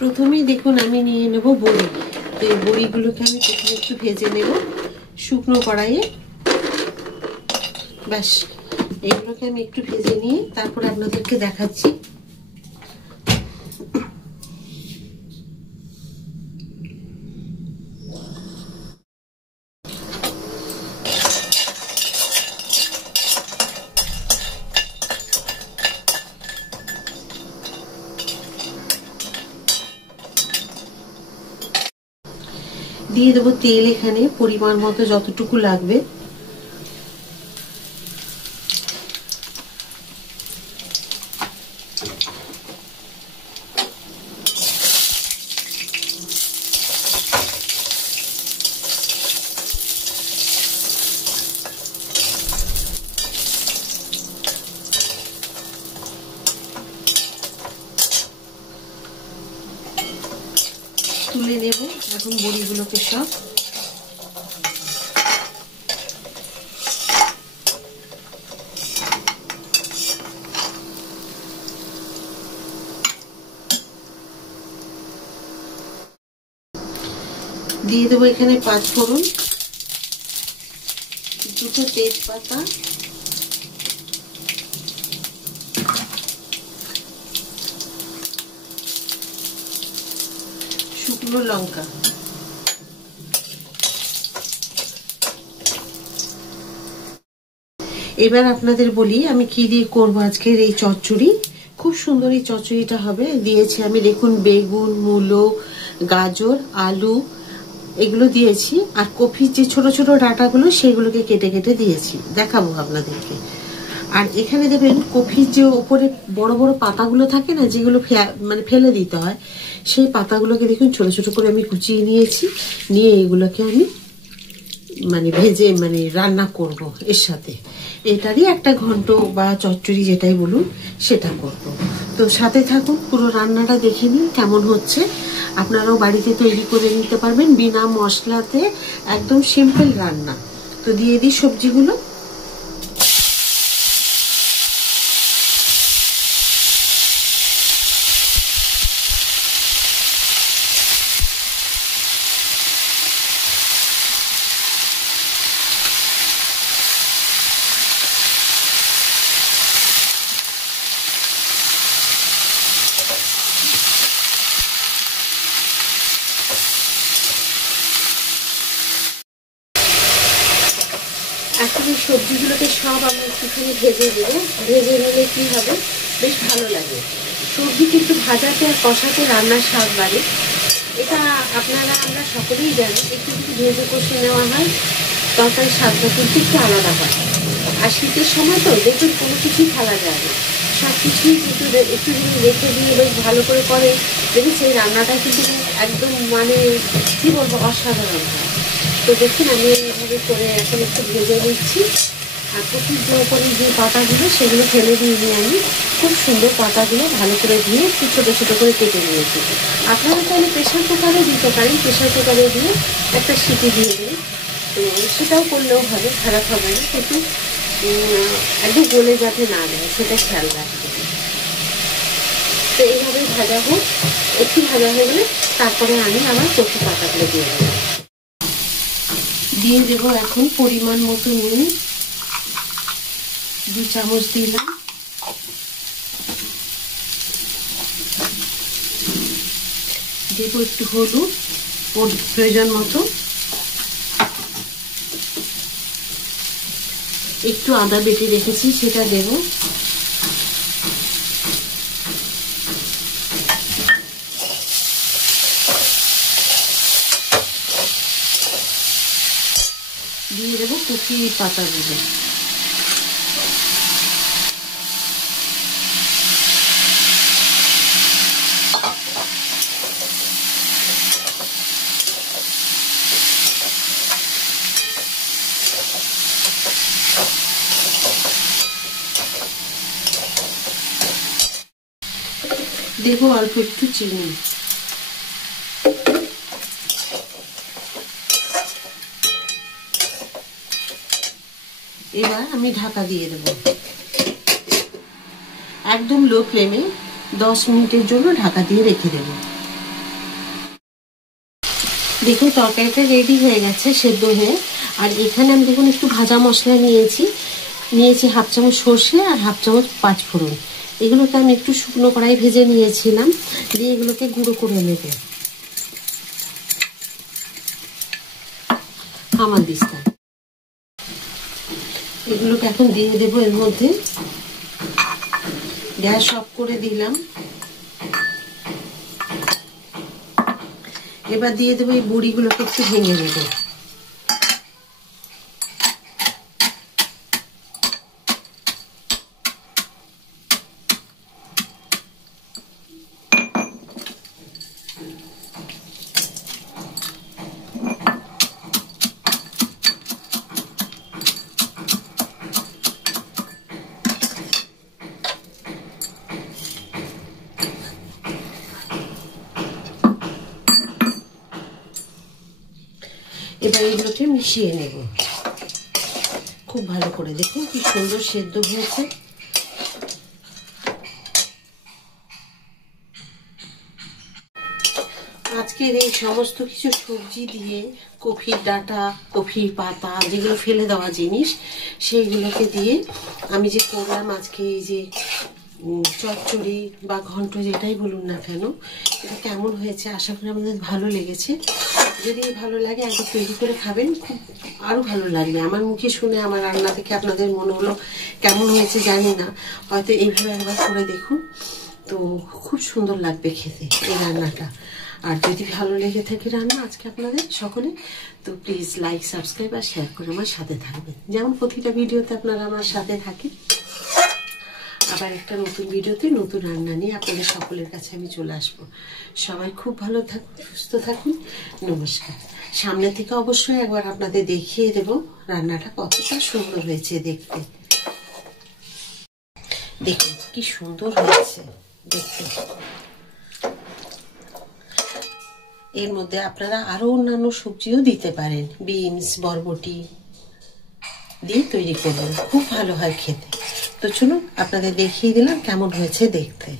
প্রথমেই দেখুন আমি নিয়ে নেব বড়ি। তো এই বড়িগুলোকে আমি প্রথমে একটু ভেজে নেব শুকনো কড়াইয়ে। ব্যাস, এগুলোকে আমি একটু ভেজে নিয়ে তারপরে আপনাদেরকে দেখাচ্ছি। দিয়ে দেবো তেল, এখানে পরিমাণ মতো যতটুকু লাগবে। তুলে নেব এখন বড়িগুলোকে সব। দিয়ে দেবো এখানে 5 ফোড়ন, 2টো তেজপাতা, শুকনো লঙ্কা। এবার আপনাদের বলি আমি কি দিয়ে করব আজকের এই চচ্চড়ি। খুব সুন্দর এই চচ্চড়িটা হবে। দিয়েছি আমি দেখুন বেগুন, মূলো, গাজর, আলু এগুলো দিয়েছি। আর কপির যে ছোট ছোট ডাঁটাগুলো সেগুলোকে কেটে কেটে দিয়েছি, দেখাবো আপনাদেরকে। আর এখানে দেখবেন কপির যে ওপরে বড় বড় পাতাগুলো থাকে না, যেগুলো মানে ফেলে দিতে হয়, সেই পাতাগুলোকে দেখুন ছোট ছোট করে আমি কুচিয়ে নিয়েছি। নিয়ে এগুলোকে আমি মানে ভেজে মানে রান্না করব এর সাথে। এটারই একটা ঘন্ট বা চচ্চড়ি যেটাই বলুন সেটা করব। তো সাথে থাকুন, পুরো রান্নাটা দেখে নিন কেমন হচ্ছে। আপনারাও বাড়িতে তৈরি করে নিতে পারবেন বিনা মশলাতে, একদম সিম্পল রান্না। তো দিয়ে দিই সবজিগুলো। এখন এই সবজিগুলোকে সব আমি একটুখানি ভেজে দেবো। ভেজে নিলে কি হবে, বেশ ভালো লাগে। সবজি কিন্তু ভাজাতে আর কষাতে রান্নার স্বাদ বাড়ে, এটা আপনারা আমরা সকলেই জানি। একটু যদি ভেজে কষে নেওয়া হয় তরকারির স্বাদটা কিন্তু একটু আলাদা হয়। আর শীতের সময় তো দেখুন কোনো কিছুই ফেলা যায় না, সব কিছুই কিন্তু একটু যদি রেখে দিয়ে বেশ ভালো করে করে দেখুন সেই রান্নাটা কিন্তু একদম মানে কী বলবো অসাধারণ হয়। তো দেখুন আমি এইভাবে করে এখন একটু ভেজে নিচ্ছি। আর কপির যে ওপরে যে পাতাগুলো সেগুলো ফেলে দিয়ে আমি খুব সুন্দর পাতাগুলো ভালো করে ধুয়ে একটু ছোটো ছোটো করে কেটে নিয়েছি। আপনারা তাহলে প্রেশার কুকারে দিতে পারেন, প্রেশার কুকারে দিয়ে একটা সিটি দিয়ে দিন, তো সেটাও করলেও হবে, খারাপ হবে না। কিন্তু একদম গলে যাতে না দেয় সেটা খেয়াল রাখতে। তো এইভাবে ভাজা হোক, একটু ভাজা হয়ে গেলে তারপরে আমি আবার কচি পাতাগুলো দিয়ে দেবো। দিয়ে দেবো এখন পরিমাণ মতো নুন, 2 চামচ দিলাম। দেবো একটু হলুদ প্রয়োজন মতো, একটু আদা বেটে রেখেছি সেটা দেবো। দিয়ে দেবো কচি পাতাগুলো। দেবো অল্প একটু চিনি। এবার আমি ঢাকা দিয়ে দেব একদম লো ফ্লেমে, 10 মিনিটের জন্য ঢাকা দিয়ে রেখে দেব। দেখুন তরকারিটা রেডি হয়ে গেছে সেদ্ধ হয়ে। আর এখানে আমি দেখুন একটু ভাজা মশলা নিয়েছি 1/2 চামচ সর্ষে আর 1/2 চামচ পাঁচফোড়ন। এগুলোকে আমি একটু শুকনো কড়াই ভেজে নিয়েছিলাম, দিয়ে এগুলোকে গুঁড়ো করে নেবে আমার দিস্তা। এগুলোকে এখন দিয়ে দেবো এর মধ্যে। গ্যাস অফ করে দিলাম। এবার দিয়ে দেবো এই বড়িগুলোকে একটু ভেঙে নেবো। এবার এগুলোকে মিশিয়ে নেব খুব ভালো করে। দেখুন কি সুন্দর সেদ্ধ হয়েছে। আজকের এই সমস্ত কিছু সবজি দিয়ে, কফির ডাঁটা, কফির পাতা, যেগুলো ফেলে দেওয়া জিনিস, সেইগুলোকে দিয়ে আমি যে করলাম আজকে এই যে চচ্চড়ি বা ঘন্ট যেটাই বলুন না কেন, এটা কেমন হয়েছে আশা করি আমাদের ভালো লেগেছে। যদি ভালো লাগে একবার তৈরি করে খাবেন, খুব আরও ভালো লাগবে। আমার মুখে শুনে আমার রান্না থেকে আপনাদের মনে হলো কেমন হয়েছে জানি না, হয়তো এইভাবে একবার করে দেখুন, তো খুব সুন্দর লাগবে খেতে এই রান্নাটা। আর যদি ভালো লেগে থাকে রান্না আজকে আপনাদের সকলে, তো প্লিজ লাইক, সাবস্ক্রাইব আর শেয়ার করে আমার সাথে থাকবেন। যেমন প্রতিটা ভিডিওতে আপনারা আমার সাথে থাকেন, আবার একটা নতুন ভিডিওতে নতুন রান্না নিয়ে আপনাদের সকলের কাছে আমি চলে আসবো। সবাই খুব ভালো থাকুন, সুস্থ থাকুন। নমস্কার। সামনে থেকে অবশ্যই একবার আপনাদের দেখিয়ে দেব রান্নাটা কতটা সুন্দর হয়েছে দেখতে। দেখুন কি সুন্দর হয়েছে দেখতে। এর মধ্যে আপনারা আরো অন্যান্য সবজিও দিতে পারেন, বিনস, বরবটি দিয়ে তৈরি করবেন, খুব ভালো হয় খেতে। তো চলুন আপনাদের দেখিয়ে দিলাম কেমন হয়েছে দেখতে।